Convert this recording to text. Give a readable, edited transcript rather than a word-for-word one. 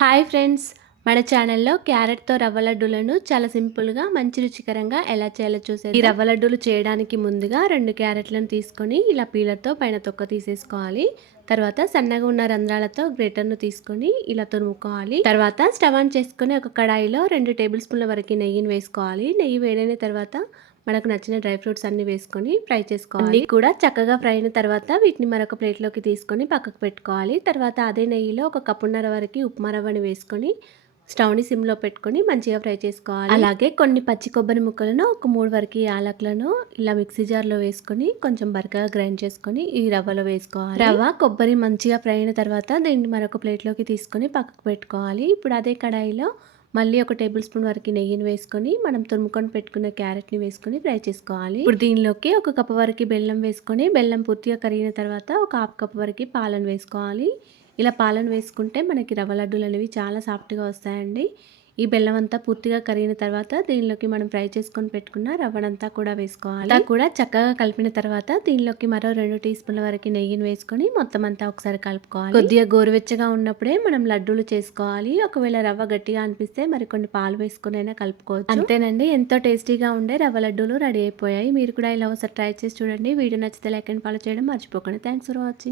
Hi friends, మన ఛానల్లో క్యారెట్‌తో రవ్వ లడ్డూలను చాలా సింపుల్‌గా, మంచి రుచికరంగా ఎలా చేయాలో చూసేద్దాం. ఈ రవ్వ లడ్డూలు చేయడానికి ముందుగా 2 క్యారెట్‌లను తీసుకొని ఇలా పీలర్‌తో పైన తొక్క తీసేసుకోవాలి. తర్వాత సన్నగా ఉన్న రంధ్రాలతో గ్రేటర్‌ను తీసుకొని ఇలా తురుముకోవాలి. తర్వాత స్టవ్ ఆన్ చేసుకొని ఒక కడాయిలో 2 టేబుల్ స్పూన్ల వరకు నెయ్యిని వేసుకోవాలి. నెయ్యి వేడైన తర్వాత మనకు నచ్చిన డ్రై ఫ్రూట్స్ అన్నీ వేసుకొని ఫ్రై చేసుకోవాలి. అన్నీ కూడా చక్కగా ఫ్రై అయిన తర్వాత వీటిని మరొక ప్లేట్లోకి తీసుకొని పక్కకు పెట్టుకోవాలి. తర్వాత అదే నెయ్యిలో ఒక కప్పున్నర వరకు ఉప్మా రవ్వని వేసుకొని స్టవ్ని సిమ్లో పెట్టుకొని మంచిగా ఫ్రై చేసుకోవాలి. అలాగే కొన్ని పచ్చి కొబ్బరి ముక్కలను ఒక 3 వరకు యాలకులను ఇలా మిక్సీ జార్లో వేసుకొని కొంచెం బరకగా గ్రైండ్ చేసుకొని ఈ రవ్వలో వేసుకోవాలి. రవ్వ కొబ్బరి మంచిగా ఫ్రై అయిన తర్వాత దీన్ని మరొక ప్లేట్లోకి తీసుకొని పక్కకు పెట్టుకోవాలి. ఇప్పుడు అదే కడాయిలో మళ్ళీ ఒక టేబుల్ స్పూన్ వరకు నెయ్యిని వేసుకొని మనం తురుముకొని పెట్టుకున్న క్యారెట్ని వేసుకొని ఫ్రై చేసుకోవాలి. ఇప్పుడు దీనిలోకి ఒక కప్పు వరకు బెల్లం వేసుకొని బెల్లం పూర్తిగా కరిగిన తర్వాత ఒక హాఫ్ కప్ వరకు పాలను వేసుకోవాలి. ఇలా పాలను వేసుకుంటే మనకి రవ్వ లడ్డూలు అనేవి చాలా సాఫ్ట్గా వస్తాయండి. ఈ బెల్లం అంతా పూర్తిగా కరిగిన తర్వాత దీనిలోకి మనం ఫ్రై చేసుకొని పెట్టుకున్న రవ్వనంతా కూడా వేసుకోవాలి. అంతా కూడా చక్కగా కలిపిన తర్వాత దీనిలోకి మరో 2 టీ స్పూన్ల వరకు నెయ్యిని వేసుకొని మొత్తం అంతా ఒకసారి కలుపుకోవాలి. కొద్దిగా గోరువెచ్చగా ఉన్నప్పుడే మనం లడ్డూలు చేసుకోవాలి. ఒకవేళ రవ్వ గట్టిగా అనిపిస్తే మరి కొన్ని పాలు వేసుకొని అయినా కలుపుకోవచ్చు. అంతేనండి, ఎంతో టేస్టీగా ఉండే రవ్వ లడ్డూలు రెడీ అయిపోయాయి. మీరు కూడా ఇలా ఒకసారి ట్రై చేసి చూడండి. వీడియో నచ్చితే లైక్ అండ్ ఫాలో చేయడం మర్చిపోకండి. Thanks for watching.